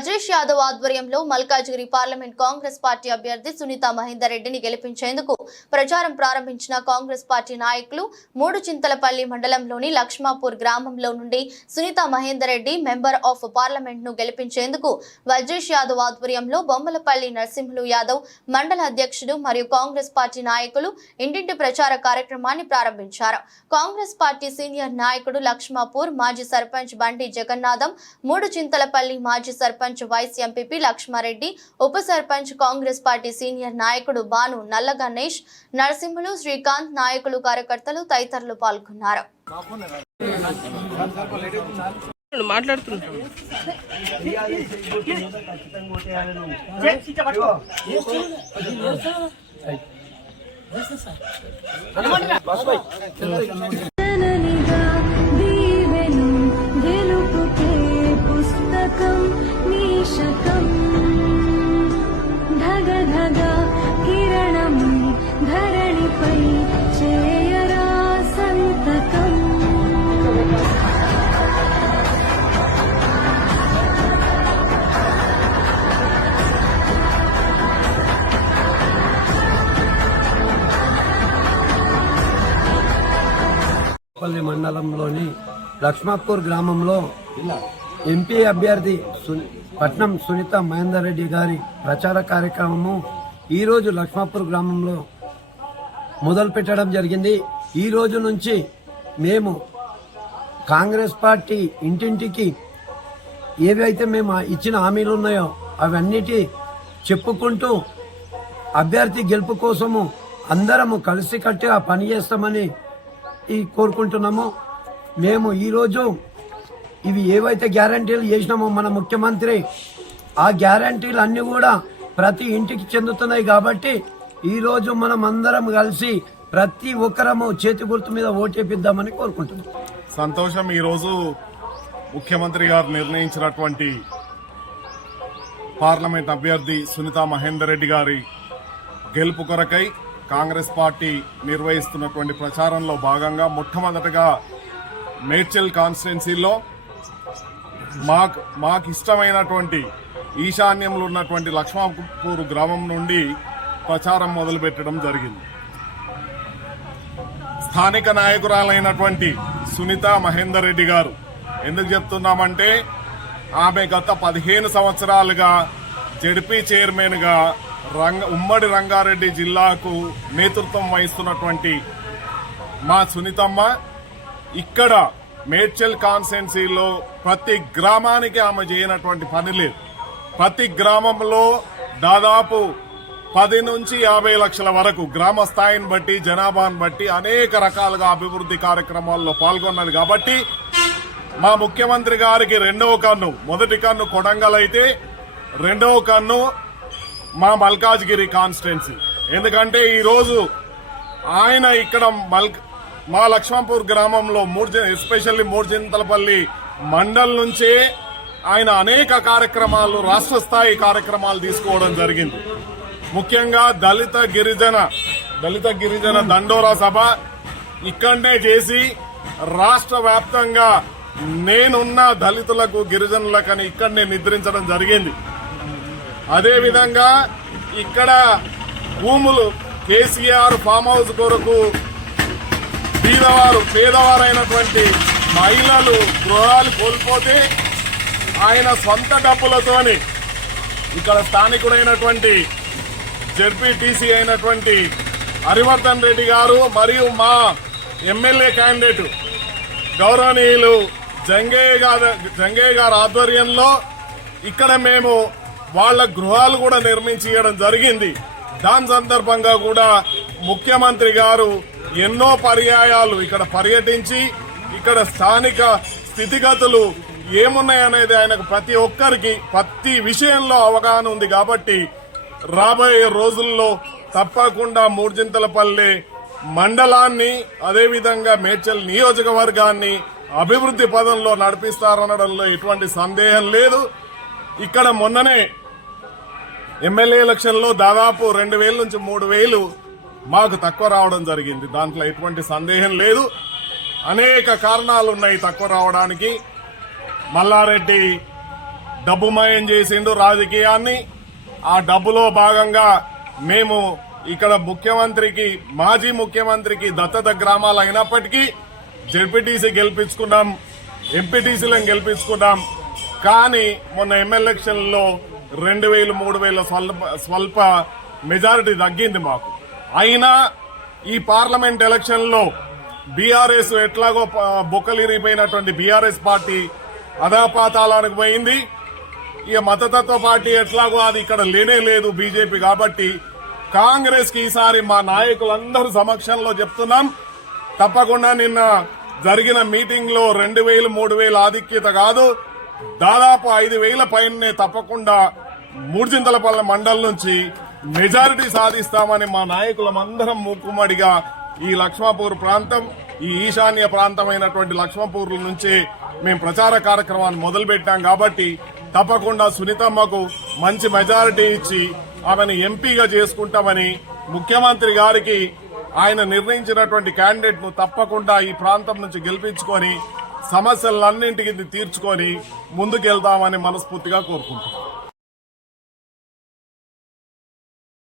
వజ్రేష్ యాదవ్ ఆధ్వర్యంలో Malkajgiri parliament Congress party అభ్యర్థి సునీత మహేందర్ రెడ్డిని గెలిపించేందుకు ప్రచారం ప్రారంభించిన కాంగ్రెస్ పార్టీ నాయకులు మూడు చింతలపల్లి మండలంలోని లక్ష్మాపూర్ గ్రామంలో నుండి సునీత మహేందర్ రెడ్డి మెంబర్ ఆఫ్ పార్లమెంట్ను గెలిపించేందుకు వజ్రేష్ యాదవ్ ఆధ్వర్యంలో బొమ్మలపల్లి నరసింహులు యాదవ్ మండల అధ్యక్షుడు మరియు కాంగ్రెస్ పార్టీ నాయకులు ఇంటింటి ప్రచార కార్యక్రమాన్ని ప్రారంభించారు. కాంగ్రెస్ పార్టీ సీనియర్ నాయకుడు లక్ష్మాపూర్ మాజీ సర్పంచ్ బండి జగన్నాథం మూడు చింతలపల్లి మాజీ సర్పంచ్ వైస్ ఎంపీపీ లక్ష్మారెడ్డి ఉప సర్పంచ్ కాంగ్రెస్ పార్టీ సీనియర్ నాయకుడు బాను నల్ల గణేష్ నరసింహులు శ్రీకాంత్ నాయకులు కార్యకర్తలు తదితరులు పాల్గొన్నారు. మాట్లాడుతున్నాను పల్లి మండలంలోని లక్ష్మాపూర్ గ్రామంలో ఎంపీ అభ్యర్థి పట్నం సునీత మహేందర్ రెడ్డి గారి ప్రచార కార్యక్రమము ఈరోజు లక్ష్మాపూర్ గ్రామంలో మొదలు పెట్టడం జరిగింది. ఈ రోజు నుంచి మేము కాంగ్రెస్ పార్టీ ఇంటింటికి ఏవైతే మేము ఇచ్చిన హామీలు ఉన్నాయో అవన్నిటి చెప్పుకుంటూ అభ్యర్థి గెలుపు కోసము అందరము కలిసికట్టుగా పనిచేస్తామని ఈ కోరుకుంటున్నాము. మేము ఈరోజు ఇవి ఏవైతే గ్యారంటీలు చేసినామో మన ముఖ్యమంత్రి ఆ గ్యారంటీలు అన్నీ కూడా ప్రతి ఇంటికి చెందుతున్నాయి కాబట్టి ఈరోజు మనం అందరం కలిసి ప్రతి ఒక్కరము చేతి గుర్తు మీద ఓటేపిద్దామని కోరుకుంటున్నాం. సంతోషం ఈరోజు ముఖ్యమంత్రి గారు నిర్ణయించినటువంటి పార్లమెంట్ అభ్యర్థి సునీత మహేందర్ రెడ్డి గారి గెలుపు కొరకై కాంగ్రెస్ పార్టీ నిర్వహిస్తున్నటువంటి ప్రచారంలో భాగంగా మొట్టమొదటగా మేడ్చల్ కాన్స్టిట్యున్సీలో మాకు మాకు ఇష్టమైనటువంటి ఈశాన్యంలో ఉన్నటువంటి లక్ష్మాపూర్ గ్రామం నుండి ప్రచారం మొదలుపెట్టడం జరిగింది. స్థానిక నాయకురాలైనటువంటి సునీత మహేందర్ రెడ్డి గారు ఎందుకు చెప్తున్నామంటే ఆమె గత పదిహేను సంవత్సరాలుగా జడ్పీ చైర్మన్గా రంగ ఉమ్మడి రంగారెడ్డి జిల్లాకు నేతృత్వం వహిస్తున్నటువంటి మా సునీతమ్మ ఇక్కడ మేడ్చల్ కాన్స్టెన్సీలో ప్రతి గ్రామానికి ఆమె చేయనటువంటి పని లేదు. ప్రతి గ్రామంలో దాదాపు పది నుంచి యాభై లక్షల వరకు గ్రామ స్థాయిని బట్టి జనాభాను బట్టి అనేక రకాలుగా అభివృద్ధి కార్యక్రమాల్లో పాల్గొన్నది. కాబట్టి మా ముఖ్యమంత్రి గారికి రెండవ కన్ను మొదటి కన్ను కొడంగల్ అయితే రెండవ కన్ను మా మల్కాజ్గిరి కాన్స్టిట్యున్సీ. ఎందుకంటే ఈరోజు ఆయన ఇక్కడ మల్ మా లక్ష్మణపూర్ గ్రామంలో మూడు ఎస్పెషల్లీ మూడుచింతలపల్లి మండల్ నుంచే ఆయన అనేక కార్యక్రమాలు రాష్ట్ర స్థాయి కార్యక్రమాలు తీసుకోవడం జరిగింది. ముఖ్యంగా దళిత గిరిజన దళిత గిరిజన దండోరా సభ ఇక్కడనే చేసి రాష్ట్ర వ్యాప్తంగా నేనున్న దళితులకు గిరిజనులకని ఇక్కడనే నిద్రించడం జరిగింది. అదేవిధంగా ఇక్కడ భూములు కేసీఆర్ ఫామ్ హౌస్ కొరకు పేదవారు పేదవారైనటువంటి మహిళలు గృహాలు కోల్పోతే ఆయన సొంత డబ్బులతోని ఇక్కడ స్థానికుడైనటువంటి జెడ్పీటీసీ అయినటువంటి హరివర్ధన్ రెడ్డి గారు మరియు మా ఎమ్మెల్యే క్యాండిడేట్ గౌరవనీయులు జంగయ్య గారు జంగయ్య గారి ఆధ్వర్యంలో ఇక్కడ మేము వాళ్ళ గృహాలు కూడా నిర్మించి ఇవ్వడం జరిగింది. దాని సందర్భంగా కూడా ముఖ్యమంత్రి గారు ఎన్నో పర్యాయాలు ఇక్కడ పర్యటించి ఇక్కడ స్థానిక స్థితిగతులు ఏమున్నాయనేది ఆయనకు ప్రతి ఒక్కరికి ప్రతి విషయంలో అవగాహన ఉంది కాబట్టి రాబోయే రోజుల్లో తప్పకుండా మూర్జింతలపల్లె మండలాన్ని అదేవిధంగా మేడ్చల్ నియోజకవర్గాన్ని అభివృద్ధి పదంలో నడిపిస్తారనడంలో ఎటువంటి సందేహం లేదు. ఇక్కడ మొన్ననే ఎమ్మెల్యే ఎలక్షన్లో దాదాపు రెండు వేల నుంచి మూడు వేలు మాకు తక్కువ రావడం జరిగింది. దాంట్లో ఎటువంటి సందేహం లేదు. అనేక కారణాలు ఉన్నాయి తక్కువ రావడానికి. మల్లారెడ్డి డబ్బు మయం చేసిండు రాజకీయాన్ని. ఆ డబ్బులో భాగంగా మేము ఇక్కడ ముఖ్యమంత్రికి మాజీ ముఖ్యమంత్రికి దత్తత గ్రామాలు అయినప్పటికీ జెడ్పీటీసీ గెలిపించుకున్నాం ఎంపీటీసీలను గెలిపించుకున్నాం. కానీ మొన్న ఎమ్మెల్యేషన్లో రెండు వేలు మూడు వేల స్వల్ప స్వల్ప మెజారిటీ తగ్గింది మాకు. అయినా ఈ పార్లమెంట్ ఎలక్షన్లో బీఆర్ఎస్ ఎట్లాగో ప- బొక్కలిరిగిపోయినటువంటి బీఆర్ఎస్ పార్టీ అధాపాతాళానికి పోయింది. ఇక మతతత్వ పార్టీ ఎట్లాగో అది ఇక్కడ లేనే లేదు బీజేపీ కాబట్టి కాంగ్రెస్కి ఈసారి మా నాయకులందరూ సమక్షంలో చెప్తున్నాం. తప్పకుండా నిన్న జరిగిన మీటింగ్లో రెండు వేలు మూడు వేల ఆధిక్యత కాదు. దాదాపు ఐదు వేల పైనే తప్పకుండా మూడుచింతలపల్లె మండల్ నుంచి మెజారిటీ సాధిస్తామని మా నాయకులం అందరం మూకుమ్మడిగా ఈ లక్ష్మాపూర్ ప్రాంతం ఈ ఈశాన్య ప్రాంతమైనటువంటి లక్ష్మపూర్ నుంచి మేము ప్రచార కార్యక్రమాన్ని మొదలుపెట్టాం కాబట్టి తప్పకుండా సునీతమ్మకు మంచి మెజారిటీ ఇచ్చి ఆమెను ఎంపీగా చేసుకుంటామని ముఖ్యమంత్రి గారికి ఆయన నిర్ణయించినటువంటి క్యాండిడేట్ను తప్పకుండా ఈ ప్రాంతం నుంచి గెలిపించుకొని సమస్యలన్నింటికి తీర్చుకొని ముందుకెళ్తామని మనస్ఫూర్తిగా కోరుకుంటున్నాం.